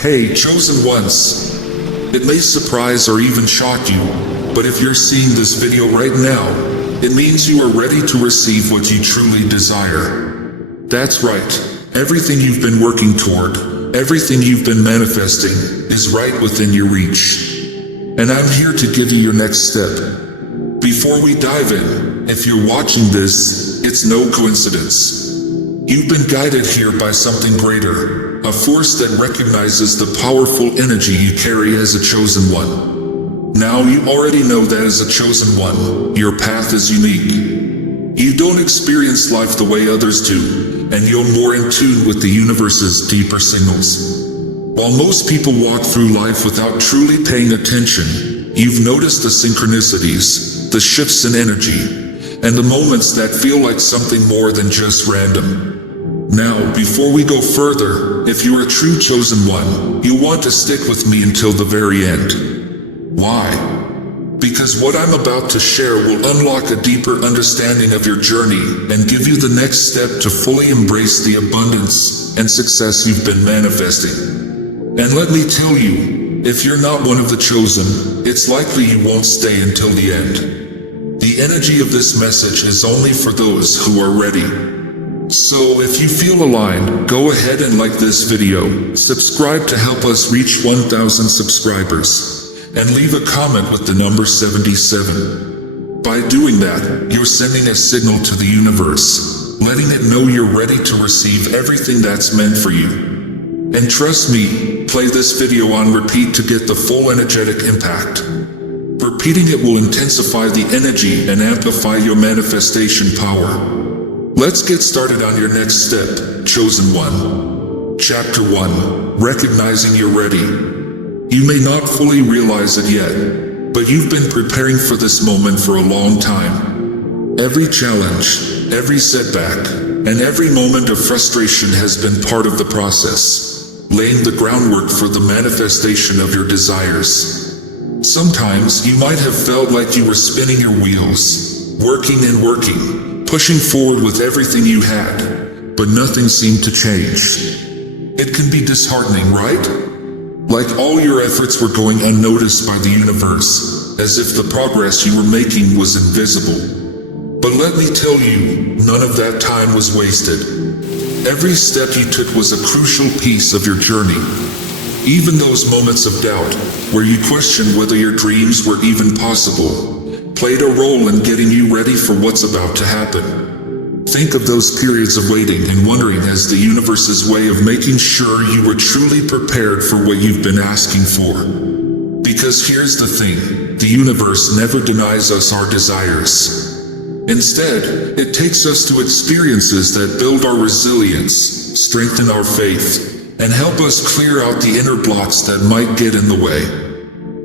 Hey, chosen ones. It may surprise or even shock you, but if you're seeing this video right now, it means you are ready to receive what you truly desire. That's right. Everything you've been working toward, everything you've been manifesting, is right within your reach. And I'm here to give you your next step. Before we dive in, if you're watching this, it's no coincidence. You've been guided here by something greater, a force that recognizes the powerful energy you carry as a chosen one. Now you already know that as a chosen one, your path is unique. You don't experience life the way others do, and you're more in tune with the universe's deeper signals. While most people walk through life without truly paying attention, you've noticed the synchronicities, the shifts in energy, and the moments that feel like something more than just random. Now, before we go further, if you're a true chosen one, you'll want to stick with me until the very end. Why? Because what I'm about to share will unlock a deeper understanding of your journey and give you the next step to fully embrace the abundance and success you've been manifesting. And let me tell you, if you're not one of the chosen, it's likely you won't stay until the end. The energy of this message is only for those who are ready. So if you feel aligned, go ahead and like this video, subscribe to help us reach 1,000 subscribers, and leave a comment with the number 77. By doing that, you're sending a signal to the universe, letting it know you're ready to receive everything that's meant for you. And trust me, play this video on repeat to get the full energetic impact. Repeating it will intensify the energy and amplify your manifestation power. Let's get started on your next step, chosen one. Chapter 1. Recognizing you're ready. You may not fully realize it yet, but you've been preparing for this moment for a long time. Every challenge, every setback, and every moment of frustration has been part of the process, laying the groundwork for the manifestation of your desires. Sometimes you might have felt like you were spinning your wheels, working and working, pushing forward with everything you had, but nothing seemed to change. It can be disheartening, right? Like all your efforts were going unnoticed by the universe, as if the progress you were making was invisible. But let me tell you, none of that time was wasted. Every step you took was a crucial piece of your journey. Even those moments of doubt, where you questioned whether your dreams were even possible, played a role in getting you ready for what's about to happen. Think of those periods of waiting and wondering as the universe's way of making sure you were truly prepared for what you've been asking for. Because here's the thing, the universe never denies us our desires. Instead, it takes us to experiences that build our resilience, strengthen our faith, and help us clear out the inner blocks that might get in the way.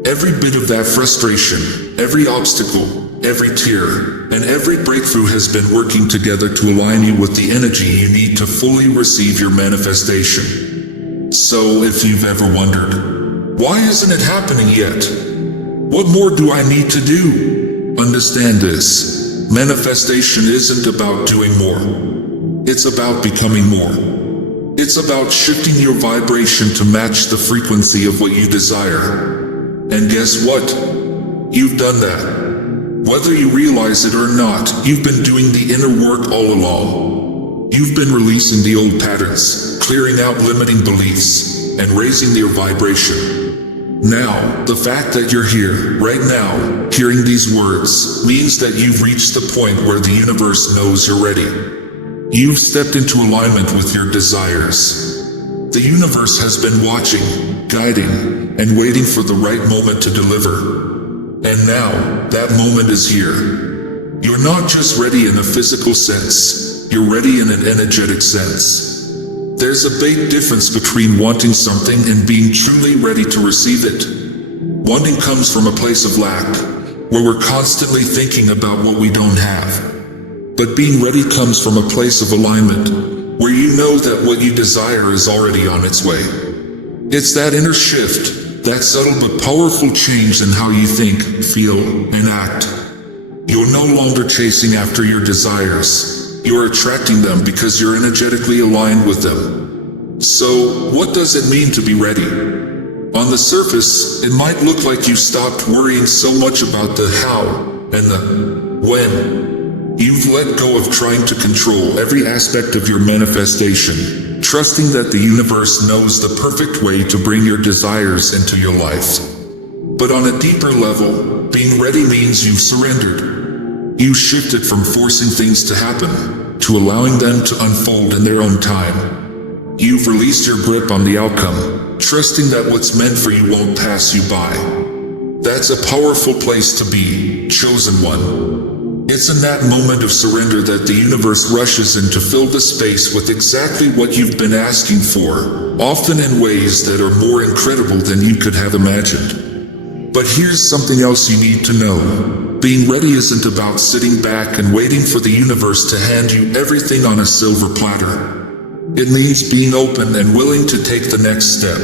Every bit of that frustration, every obstacle, every tear, and every breakthrough has been working together to align you with the energy you need to fully receive your manifestation. So if you've ever wondered, why isn't it happening yet? What more do I need to do? Understand this, manifestation isn't about doing more. It's about becoming more. It's about shifting your vibration to match the frequency of what you desire. And guess what? You've done that. Whether you realize it or not, you've been doing the inner work all along. You've been releasing the old patterns, clearing out limiting beliefs, and raising your vibration. Now, the fact that you're here, right now, hearing these words, means that you've reached the point where the universe knows you're ready. You've stepped into alignment with your desires. The universe has been watching, guiding, and waiting for the right moment to deliver. And now, that moment is here. You're not just ready in a physical sense, you're ready in an energetic sense. There's a big difference between wanting something and being truly ready to receive it. Wanting comes from a place of lack, where we're constantly thinking about what we don't have. But being ready comes from a place of alignment, where you know that what you desire is already on its way. It's that inner shift, that subtle but powerful change in how you think, feel, and act. You're no longer chasing after your desires. You're attracting them because you're energetically aligned with them. So, what does it mean to be ready? On the surface, it might look like you stopped worrying so much about the how and the when. You've let go of trying to control every aspect of your manifestation, trusting that the universe knows the perfect way to bring your desires into your life. But on a deeper level, being ready means you've surrendered. You shifted from forcing things to happen, to allowing them to unfold in their own time. You've released your grip on the outcome, trusting that what's meant for you won't pass you by. That's a powerful place to be, chosen one. It's in that moment of surrender that the universe rushes in to fill the space with exactly what you've been asking for, often in ways that are more incredible than you could have imagined. But here's something else you need to know. Being ready isn't about sitting back and waiting for the universe to hand you everything on a silver platter. It means being open and willing to take the next step.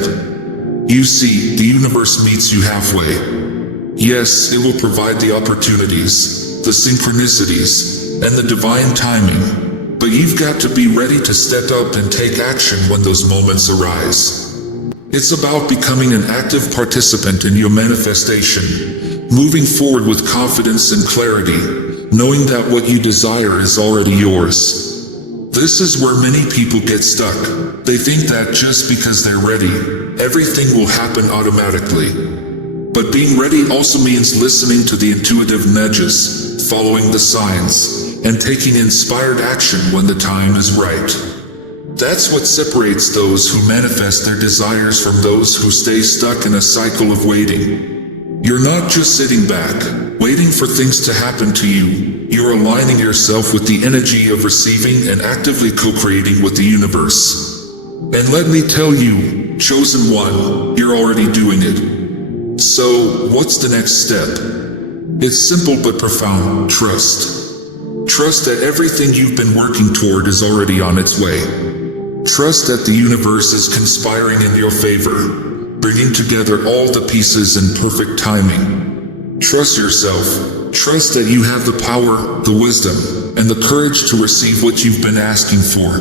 You see, the universe meets you halfway. Yes, it will provide the opportunities, the synchronicities, and the divine timing, but you've got to be ready to step up and take action when those moments arise. It's about becoming an active participant in your manifestation, moving forward with confidence and clarity, knowing that what you desire is already yours. This is where many people get stuck. They think that just because they're ready, everything will happen automatically. But being ready also means listening to the intuitive nudges, following the signs, and taking inspired action when the time is right. That's what separates those who manifest their desires from those who stay stuck in a cycle of waiting. You're not just sitting back, waiting for things to happen to you. You're aligning yourself with the energy of receiving and actively co-creating with the universe. And let me tell you, chosen one, you're already doing it. So, what's the next step? It's simple but profound. Trust. Trust that everything you've been working toward is already on its way. Trust that the universe is conspiring in your favor, bringing together all the pieces in perfect timing. Trust yourself. Trust that you have the power, the wisdom, and the courage to receive what you've been asking for.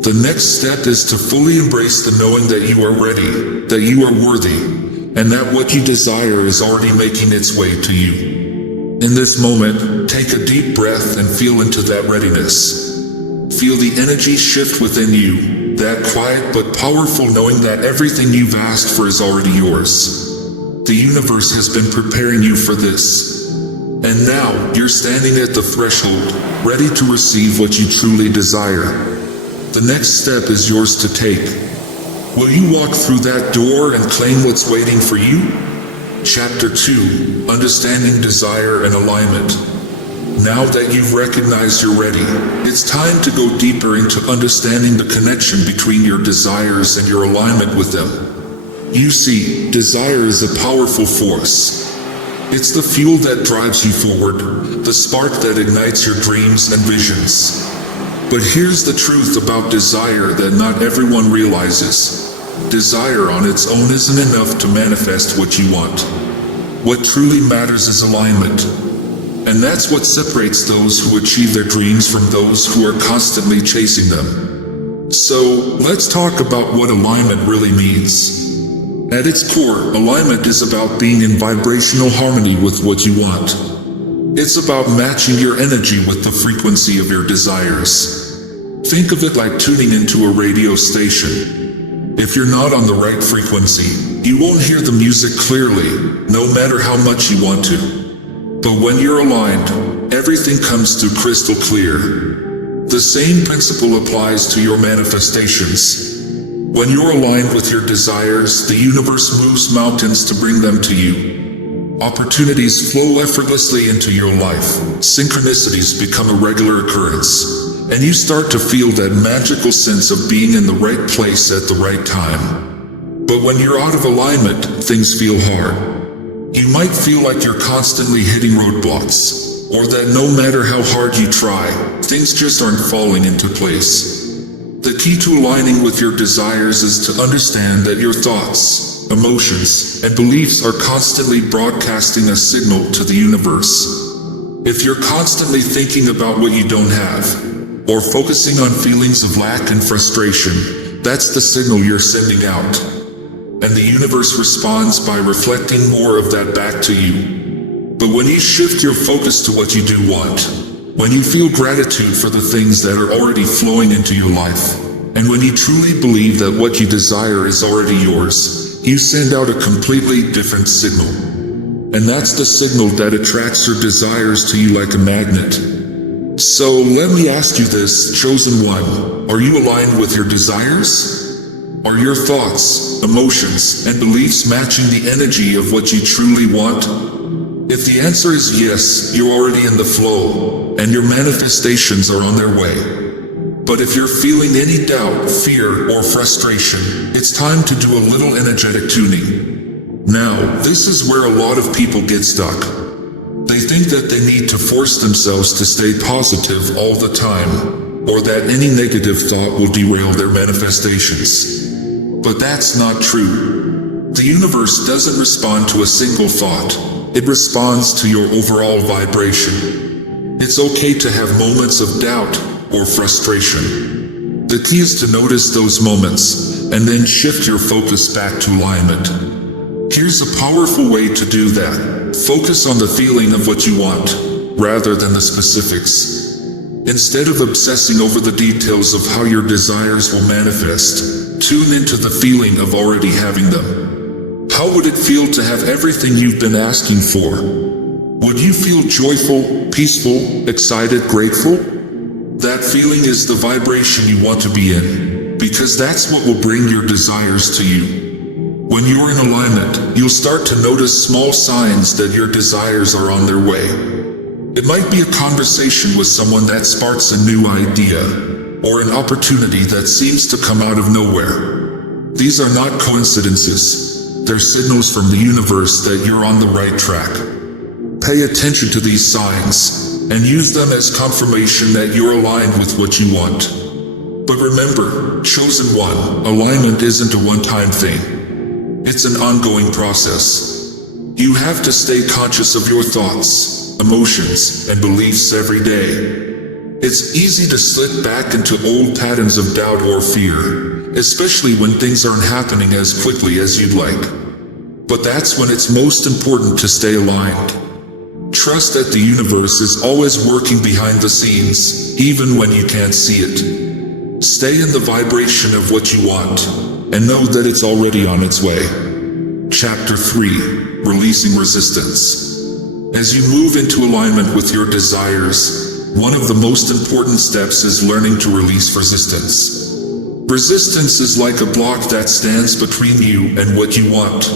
The next step is to fully embrace the knowing that you are ready, that you are worthy, and that what you desire is already making its way to you. In this moment, take a deep breath and feel into that readiness. Feel the energy shift within you, that quiet but powerful knowing that everything you've asked for is already yours. The universe has been preparing you for this. And now, you're standing at the threshold, ready to receive what you truly desire. The next step is yours to take. Will you walk through that door and claim what's waiting for you? Chapter 2, Understanding Desire and Alignment. Now that you've recognized you're ready, it's time to go deeper into understanding the connection between your desires and your alignment with them. You see, desire is a powerful force. It's the fuel that drives you forward, the spark that ignites your dreams and visions. But here's the truth about desire that not everyone realizes. Desire on its own isn't enough to manifest what you want. What truly matters is alignment. And that's what separates those who achieve their dreams from those who are constantly chasing them. So, let's talk about what alignment really means. At its core, alignment is about being in vibrational harmony with what you want. It's about matching your energy with the frequency of your desires. Think of it like tuning into a radio station. If you're not on the right frequency, you won't hear the music clearly, no matter how much you want to. But when you're aligned, everything comes through crystal clear. The same principle applies to your manifestations. When you're aligned with your desires, the universe moves mountains to bring them to you. Opportunities flow effortlessly into your life. Synchronicities become a regular occurrence. And you start to feel that magical sense of being in the right place at the right time. But when you're out of alignment, things feel hard. You might feel like you're constantly hitting roadblocks, or that no matter how hard you try, things just aren't falling into place. The key to aligning with your desires is to understand that your thoughts, emotions, and beliefs are constantly broadcasting a signal to the universe. If you're constantly thinking about what you don't have, or focusing on feelings of lack and frustration, That's the signal you're sending out. And the universe responds by reflecting more of that back to you. But when you shift your focus to what you do want, when you feel gratitude for the things that are already flowing into your life, and when you truly believe that what you desire is already yours, you send out a completely different signal. And that's the signal that attracts your desires to you like a magnet. So let me ask you this, chosen one, are you aligned with your desires? Are your thoughts, emotions, and beliefs matching the energy of what you truly want? If the answer is yes, you're already in the flow, and your manifestations are on their way. But if you're feeling any doubt, fear, or frustration, it's time to do a little energetic tuning. Now, this is where a lot of people get stuck. They think that they need to force themselves to stay positive all the time, or that any negative thought will derail their manifestations. But that's not true. The universe doesn't respond to a single thought. It responds to your overall vibration. It's okay to have moments of doubt or frustration. The key is to notice those moments, and then shift your focus back to alignment. Here's a powerful way to do that. Focus on the feeling of what you want, rather than the specifics. Instead of obsessing over the details of how your desires will manifest, tune into the feeling of already having them. How would it feel to have everything you've been asking for? Would you feel joyful, peaceful, excited, grateful? That feeling is the vibration you want to be in, because that's what will bring your desires to you. When you're in alignment, you'll start to notice small signs that your desires are on their way. It might be a conversation with someone that sparks a new idea, or an opportunity that seems to come out of nowhere. These are not coincidences. They're signals from the universe that you're on the right track. Pay attention to these signs, and use them as confirmation that you're aligned with what you want. But remember, chosen one, alignment isn't a one-time thing. It's an ongoing process. You have to stay conscious of your thoughts, emotions, and beliefs every day. It's easy to slip back into old patterns of doubt or fear, especially when things aren't happening as quickly as you'd like. But that's when it's most important to stay aligned. Trust that the universe is always working behind the scenes, even when you can't see it. Stay in the vibration of what you want, and know that it's already on its way. Chapter 3: Releasing Resistance. As you move into alignment with your desires, one of the most important steps is learning to release resistance. Resistance is like a block that stands between you and what you want.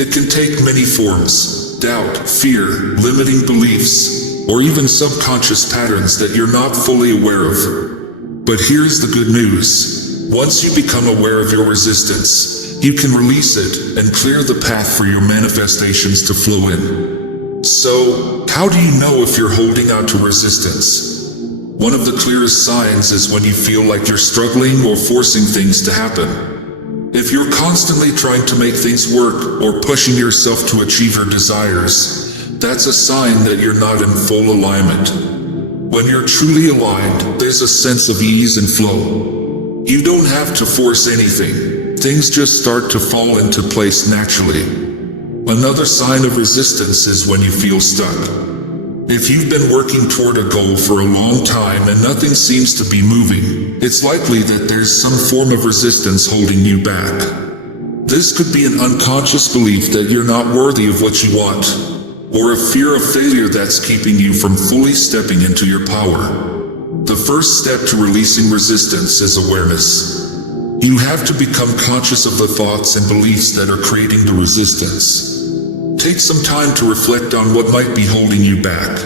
It can take many forms: doubt, fear, limiting beliefs, or even subconscious patterns that you're not fully aware of. But here's the good news. Once you become aware of your resistance, you can release it and clear the path for your manifestations to flow in. So, how do you know if you're holding out to resistance? One of the clearest signs is when you feel like you're struggling or forcing things to happen. If you're constantly trying to make things work or pushing yourself to achieve your desires, that's a sign that you're not in full alignment. When you're truly aligned, there's a sense of ease and flow. You don't have to force anything. Things just start to fall into place naturally. Another sign of resistance is when you feel stuck. If you've been working toward a goal for a long time and nothing seems to be moving, it's likely that there's some form of resistance holding you back. This could be an unconscious belief that you're not worthy of what you want, or a fear of failure that's keeping you from fully stepping into your power. The first step to releasing resistance is awareness. You have to become conscious of the thoughts and beliefs that are creating the resistance. Take some time to reflect on what might be holding you back.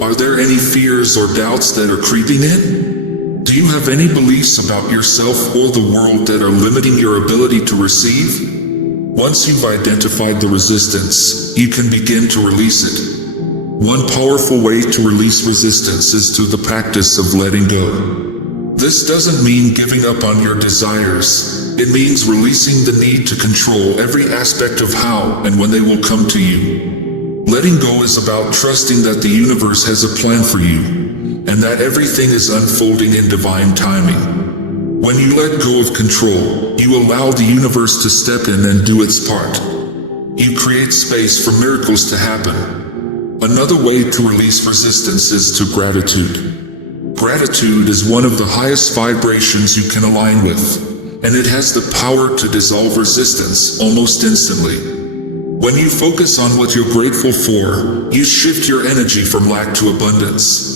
Are there any fears or doubts that are creeping in? Do you have any beliefs about yourself or the world that are limiting your ability to receive? Once you've identified the resistance, you can begin to release it. One powerful way to release resistance is through the practice of letting go. This doesn't mean giving up on your desires. It means releasing the need to control every aspect of how and when they will come to you. Letting go is about trusting that the universe has a plan for you, and that everything is unfolding in divine timing. When you let go of control, you allow the universe to step in and do its part. You create space for miracles to happen. Another way to release resistance is to gratitude. Gratitude is one of the highest vibrations you can align with, and it has the power to dissolve resistance almost instantly. When you focus on what you're grateful for, you shift your energy from lack to abundance.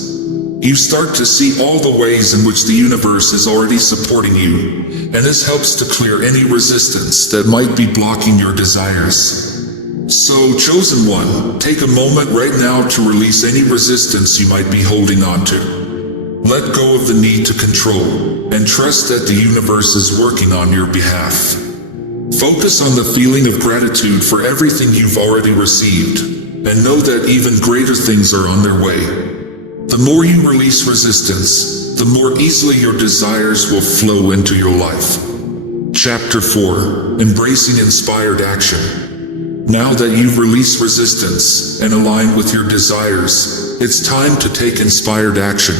You start to see all the ways in which the universe is already supporting you, and this helps to clear any resistance that might be blocking your desires. So, chosen one, take a moment right now to release any resistance you might be holding on to. Let go of the need to control, and trust that the universe is working on your behalf. Focus on the feeling of gratitude for everything you've already received, and know that even greater things are on their way. The more you release resistance, the more easily your desires will flow into your life. Chapter 4: Embracing Inspired Action. Now that you've released resistance and aligned with your desires, it's time to take inspired action.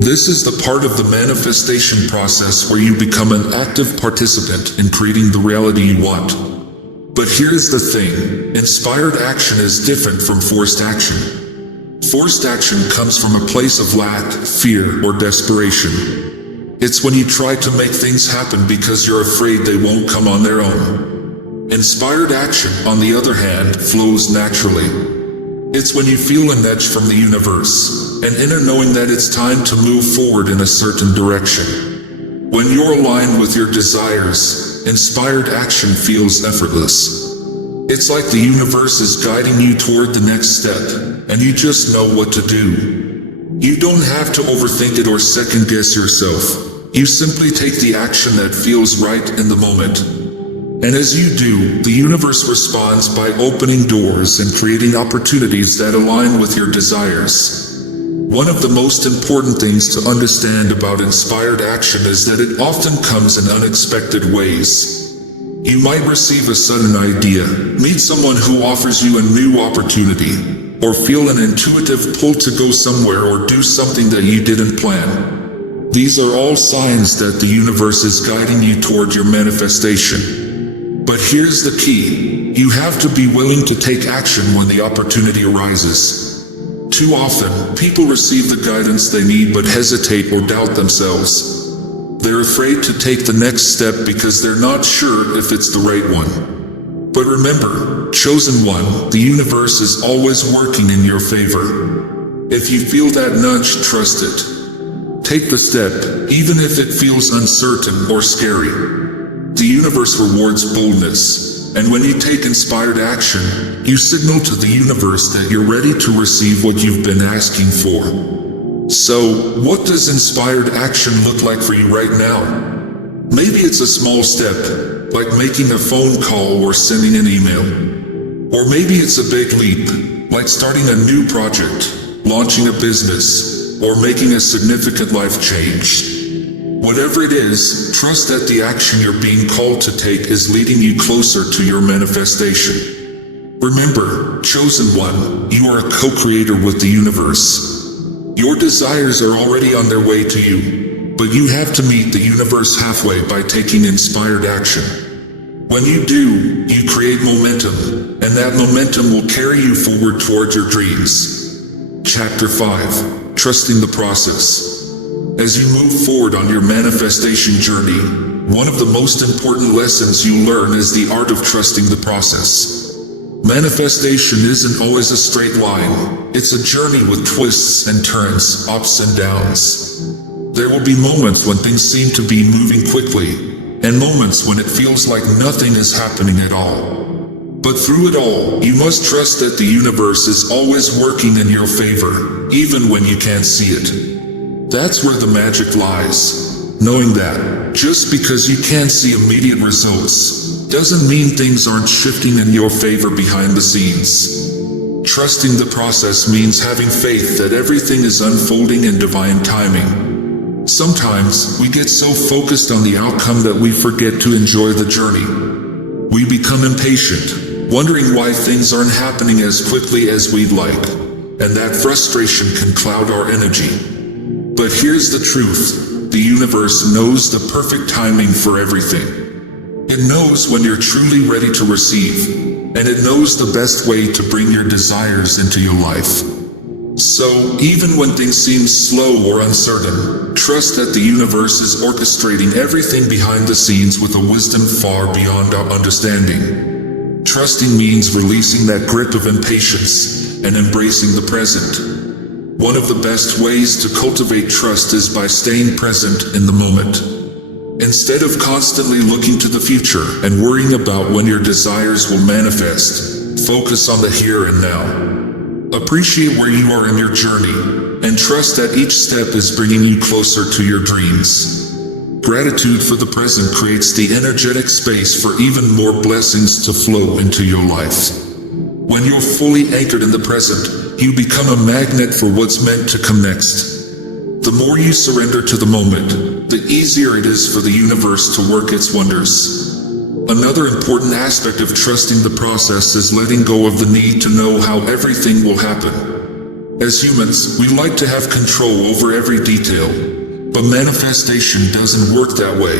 This is the part of the manifestation process where you become an active participant in creating the reality you want. But here's the thing: inspired action is different from forced action. Forced action comes from a place of lack, fear, or desperation. It's when you try to make things happen because you're afraid they won't come on their own. Inspired action, on the other hand, flows naturally. It's when you feel a nudge from the universe, an inner knowing that it's time to move forward in a certain direction. When you're aligned with your desires, inspired action feels effortless. It's like the universe is guiding you toward the next step, and you just know what to do. You don't have to overthink it or second guess yourself. You simply take the action that feels right in the moment. And as you do, the universe responds by opening doors and creating opportunities that align with your desires. One of the most important things to understand about inspired action is that it often comes in unexpected ways. You might receive a sudden idea, meet someone who offers you a new opportunity, or feel an intuitive pull to go somewhere or do something that you didn't plan. These are all signs that the universe is guiding you toward your manifestation. But here's the key: you have to be willing to take action when the opportunity arises. Too often, people receive the guidance they need but hesitate or doubt themselves. They're afraid to take the next step because they're not sure if it's the right one. But remember, chosen one, the universe is always working in your favor. If you feel that nudge, trust it. Take the step, even if it feels uncertain or scary. The universe rewards boldness, and when you take inspired action, you signal to the universe that you're ready to receive what you've been asking for. So, what does inspired action look like for you right now? Maybe it's a small step, like making a phone call or sending an email. Or maybe it's a big leap, like starting a new project, launching a business, or making a significant life change. Whatever it is, trust that the action you're being called to take is leading you closer to your manifestation. Remember, chosen one, you are a co-creator with the universe. Your desires are already on their way to you, but you have to meet the universe halfway by taking inspired action. When you do, you create momentum, and that momentum will carry you forward toward your dreams. Chapter 5: Trusting the Process. As you move forward on your manifestation journey, one of the most important lessons you learn is the art of trusting the process. Manifestation isn't always a straight line. It's a journey with twists and turns, ups and downs. There will be moments when things seem to be moving quickly, and moments when it feels like nothing is happening at all. But through it all, you must trust that the universe is always working in your favor, even when you can't see it. That's where the magic lies. Knowing that, just because you can't see immediate results, doesn't mean things aren't shifting in your favor behind the scenes. Trusting the process means having faith that everything is unfolding in divine timing. Sometimes, we get so focused on the outcome that we forget to enjoy the journey. We become impatient, wondering why things aren't happening as quickly as we'd like, and that frustration can cloud our energy. But here's the truth. the universe knows the perfect timing for everything. It knows when you're truly ready to receive, and it knows the best way to bring your desires into your life. So, even when things seem slow or uncertain, trust that the universe is orchestrating everything behind the scenes with a wisdom far beyond our understanding. Trusting means releasing that grip of impatience and embracing the present. One of the best ways to cultivate trust is by staying present in the moment. Instead of constantly looking to the future and worrying about when your desires will manifest, focus on the here and now. Appreciate where you are in your journey, and trust that each step is bringing you closer to your dreams. Gratitude for the present creates the energetic space for even more blessings to flow into your life. When you're fully anchored in the present, you become a magnet for what's meant to come next. The more you surrender to the moment, the easier it is for the universe to work its wonders. Another important aspect of trusting the process is letting go of the need to know how everything will happen. As humans, we like to have control over every detail, but manifestation doesn't work that way.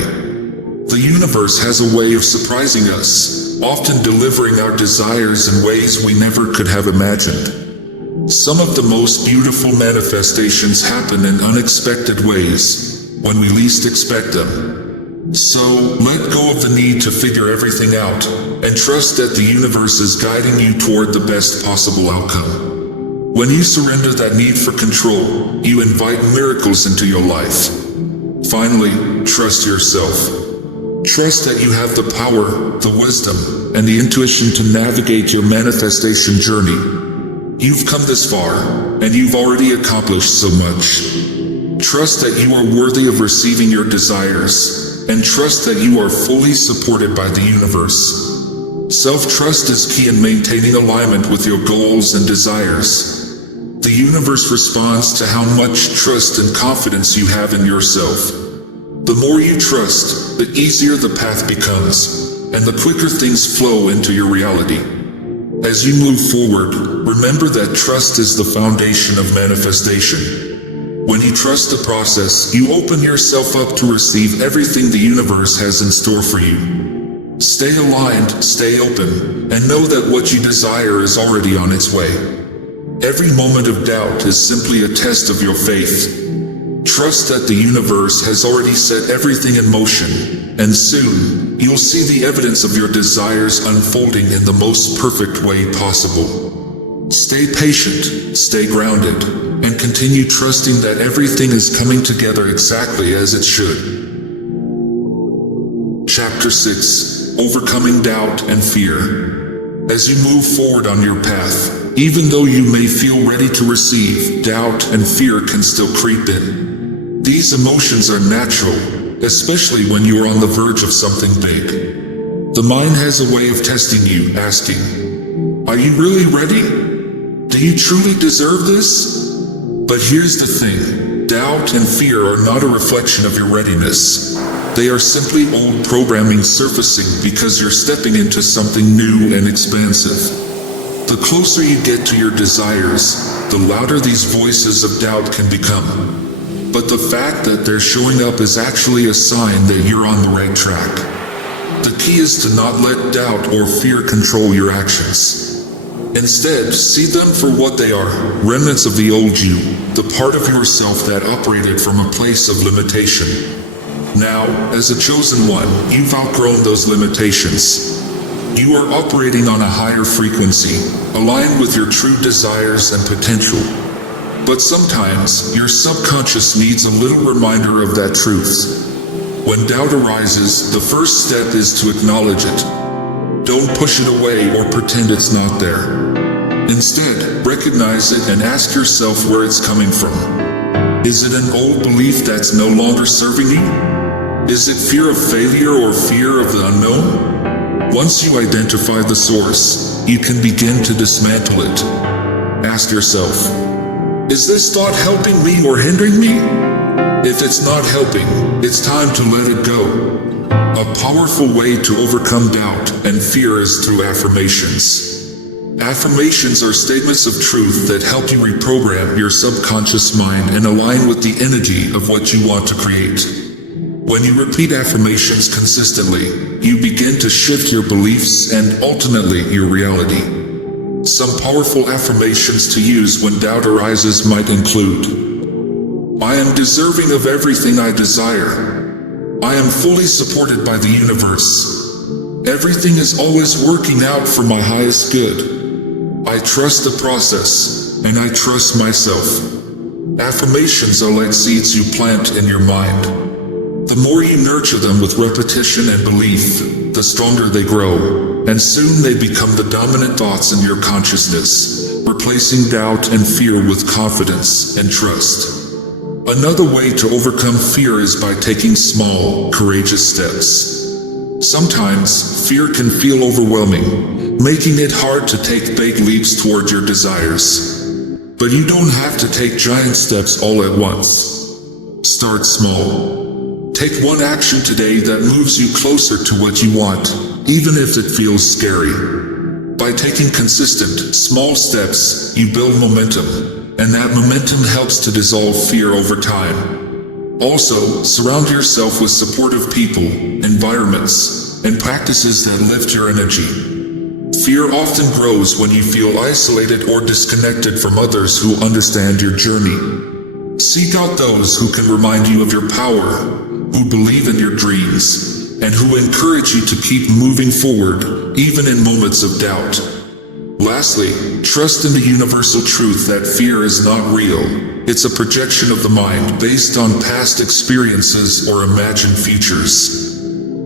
The universe has a way of surprising us, often delivering our desires in ways we never could have imagined. Some of the most beautiful manifestations happen in unexpected ways, when we least expect them. So, let go of the need to figure everything out, and trust that the universe is guiding you toward the best possible outcome. When you surrender that need for control, you invite miracles into your life. Finally, trust yourself. Trust that you have the power, the wisdom, and the intuition to navigate your manifestation journey. You've come this far, and you've already accomplished so much. Trust that you are worthy of receiving your desires, and trust that you are fully supported by the universe. Self-trust is key in maintaining alignment with your goals and desires. The universe responds to how much trust and confidence you have in yourself. The more you trust, the easier the path becomes, and the quicker things flow into your reality. As you move forward, remember that trust is the foundation of manifestation. When you trust the process, you open yourself up to receive everything the universe has in store for you. Stay aligned, stay open, and know that what you desire is already on its way. Every moment of doubt is simply a test of your faith. Trust that the universe has already set everything in motion, and soon, you'll see the evidence of your desires unfolding in the most perfect way possible. Stay patient, stay grounded, and continue trusting that everything is coming together exactly as it should. Chapter 6: Overcoming Doubt and Fear. As you move forward on your path, even though you may feel ready to receive, doubt and fear can still creep in. These emotions are natural, especially when you're on the verge of something big. The mind has a way of testing you, asking, "Are you really ready? Do you truly deserve this?" But here's the thing, doubt and fear are not a reflection of your readiness. They are simply old programming surfacing because you're stepping into something new and expansive. The closer you get to your desires, the louder these voices of doubt can become. But the fact that they're showing up is actually a sign that you're on the right track. The key is to not let doubt or fear control your actions. Instead, see them for what they are, remnants of the old you, the part of yourself that operated from a place of limitation. Now, as a chosen one, you've outgrown those limitations. You are operating on a higher frequency, aligned with your true desires and potential. But sometimes, your subconscious needs a little reminder of that truth. When doubt arises, the first step is to acknowledge it. Don't push it away or pretend it's not there. Instead, recognize it and ask yourself where it's coming from. Is it an old belief that's no longer serving you? Is it fear of failure or fear of the unknown? Once you identify the source, you can begin to dismantle it. Ask yourself, is this thought helping me or hindering me? If it's not helping, it's time to let it go. A powerful way to overcome doubt and fear is through affirmations. Affirmations are statements of truth that help you reprogram your subconscious mind and align with the energy of what you want to create. When you repeat affirmations consistently, you begin to shift your beliefs and ultimately your reality. Some powerful affirmations to use when doubt arises might include: I am deserving of everything I desire. I am fully supported by the universe. Everything is always working out for my highest good. I trust the process, and I trust myself. Affirmations are like seeds you plant in your mind. The more you nurture them with repetition and belief, the stronger they grow, and soon they become the dominant thoughts in your consciousness, replacing doubt and fear with confidence and trust. Another way to overcome fear is by taking small, courageous steps. Sometimes, fear can feel overwhelming, making it hard to take big leaps toward your desires. But you don't have to take giant steps all at once. Start small. Take one action today that moves you closer to what you want, even if it feels scary. By taking consistent, small steps, you build momentum, and that momentum helps to dissolve fear over time. Also, surround yourself with supportive people, environments, and practices that lift your energy. Fear often grows when you feel isolated or disconnected from others who understand your journey. Seek out those who can remind you of your power, who believe in your dreams, and who encourage you to keep moving forward, even in moments of doubt. Lastly, trust in the universal truth that fear is not real. It's a projection of the mind based on past experiences or imagined futures.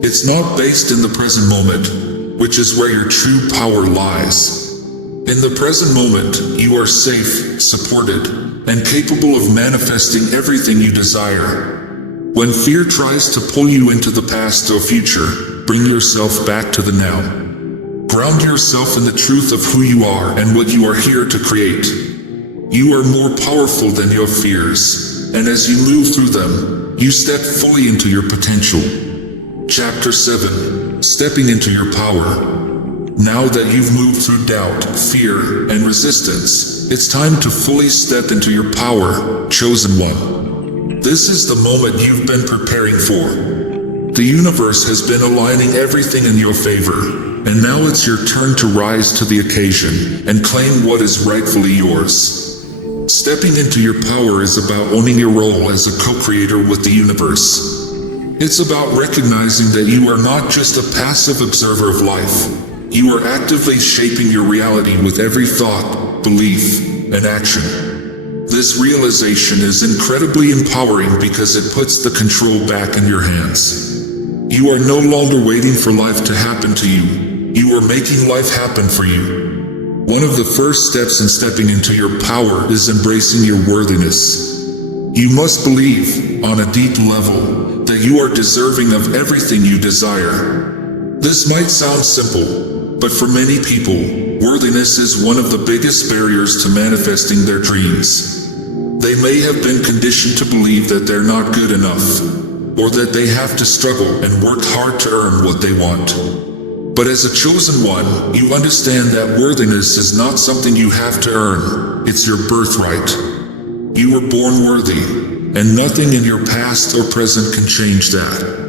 It's not based in the present moment, which is where your true power lies. In the present moment, you are safe, supported, and capable of manifesting everything you desire. When fear tries to pull you into the past or future, bring yourself back to the now. Ground yourself in the truth of who you are and what you are here to create. You are more powerful than your fears, and as you move through them, you step fully into your potential. Chapter 7. Stepping into your power. Now that you've moved through doubt, fear, and resistance, it's time to fully step into your power, chosen one. This is the moment you've been preparing for. The universe has been aligning everything in your favor, and now it's your turn to rise to the occasion and claim what is rightfully yours. Stepping into your power is about owning your role as a co-creator with the universe. It's about recognizing that you are not just a passive observer of life. You are actively shaping your reality with every thought, belief, and action. This realization is incredibly empowering because it puts the control back in your hands. You are no longer waiting for life to happen to you. You are making life happen for you. One of the first steps in stepping into your power is embracing your worthiness. You must believe, on a deep level, that you are deserving of everything you desire. This might sound simple, but for many people, worthiness is one of the biggest barriers to manifesting their dreams. They may have been conditioned to believe that they're not good enough, or that they have to struggle and work hard to earn what they want. But as a chosen one, you understand that worthiness is not something you have to earn, it's your birthright. You were born worthy, and nothing in your past or present can change that.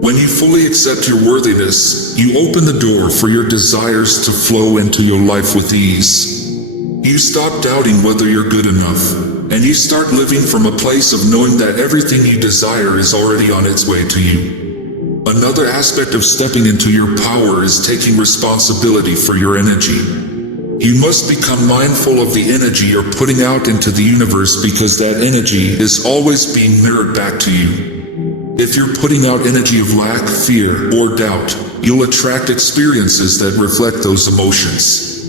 When you fully accept your worthiness, you open the door for your desires to flow into your life with ease. You stop doubting whether you're good enough, and you start living from a place of knowing that everything you desire is already on its way to you. Another aspect of stepping into your power is taking responsibility for your energy. You must become mindful of the energy you're putting out into the universe because that energy is always being mirrored back to you. If you're putting out energy of lack, fear, or doubt, you'll attract experiences that reflect those emotions.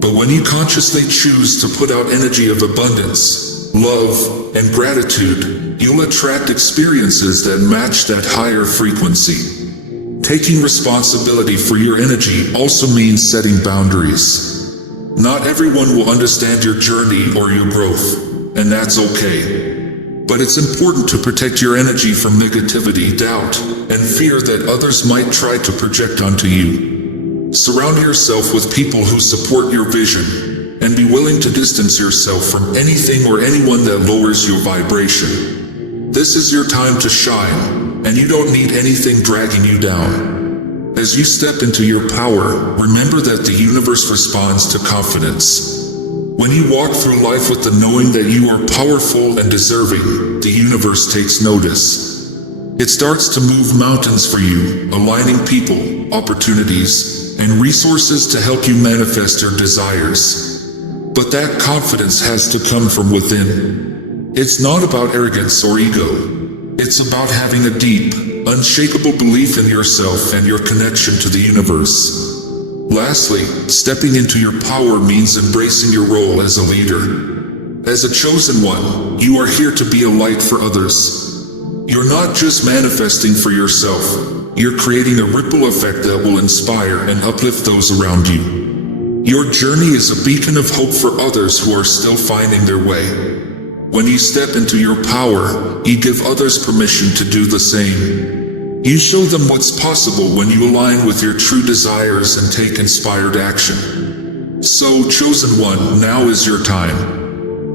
But when you consciously choose to put out energy of abundance, love, and gratitude, you'll attract experiences that match that higher frequency. Taking responsibility for your energy also means setting boundaries. Not everyone will understand your journey or your growth, and that's okay. But it's important to protect your energy from negativity, doubt, and fear that others might try to project onto you. Surround yourself with people who support your vision, and be willing to distance yourself from anything or anyone that lowers your vibration. This is your time to shine, and you don't need anything dragging you down. As you step into your power, remember that the universe responds to confidence. When you walk through life with the knowing that you are powerful and deserving, the universe takes notice. It starts to move mountains for you, aligning people, opportunities, and resources to help you manifest your desires. But that confidence has to come from within. It's not about arrogance or ego. It's about having a deep, unshakable belief in yourself and your connection to the universe. Lastly, stepping into your power means embracing your role as a leader. As a chosen one, you are here to be a light for others. You're not just manifesting for yourself, you're creating a ripple effect that will inspire and uplift those around you. Your journey is a beacon of hope for others who are still finding their way. When you step into your power, you give others permission to do the same. You show them what's possible when you align with your true desires and take inspired action. So, chosen one, now is your time.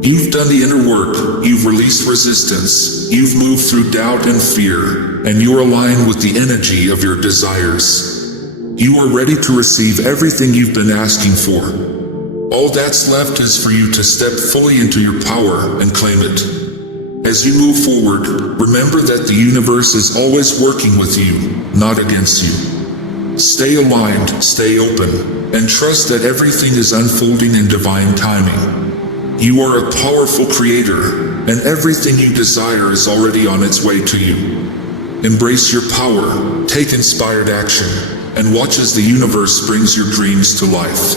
You've done the inner work, you've released resistance, you've moved through doubt and fear, and you're aligned with the energy of your desires. You are ready to receive everything you've been asking for. All that's left is for you to step fully into your power and claim it. As you move forward, remember that the universe is always working with you, not against you. Stay aligned, stay open, and trust that everything is unfolding in divine timing. You are a powerful creator, and everything you desire is already on its way to you. Embrace your power, take inspired action, and watch as the universe brings your dreams to life.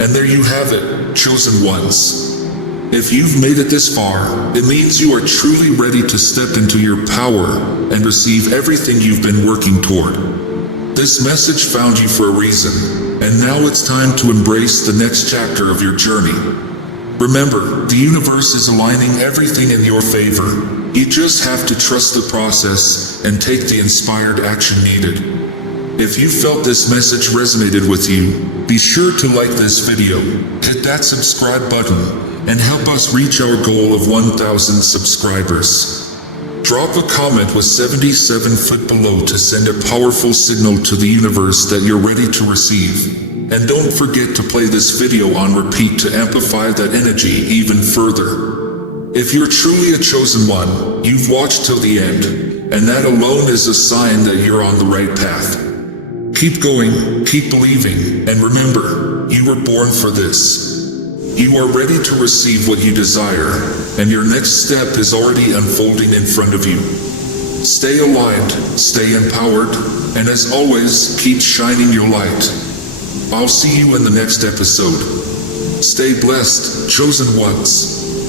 And there you have it, chosen ones. If you've made it this far, it means you are truly ready to step into your power and receive everything you've been working toward. This message found you for a reason, and now it's time to embrace the next chapter of your journey. Remember, the universe is aligning everything in your favor. You just have to trust the process and take the inspired action needed. If you felt this message resonated with you, be sure to like this video, hit that subscribe button, and help us reach our goal of 1,000 subscribers. Drop a comment with 77 foot below to send a powerful signal to the universe that you're ready to receive. And don't forget to play this video on repeat to amplify that energy even further. If you're truly a chosen one, you've watched till the end, and that alone is a sign that you're on the right path. Keep going, keep believing, and remember, you were born for this. You are ready to receive what you desire, and your next step is already unfolding in front of you. Stay aligned, stay empowered, and as always, keep shining your light. I'll see you in the next episode. Stay blessed, chosen ones.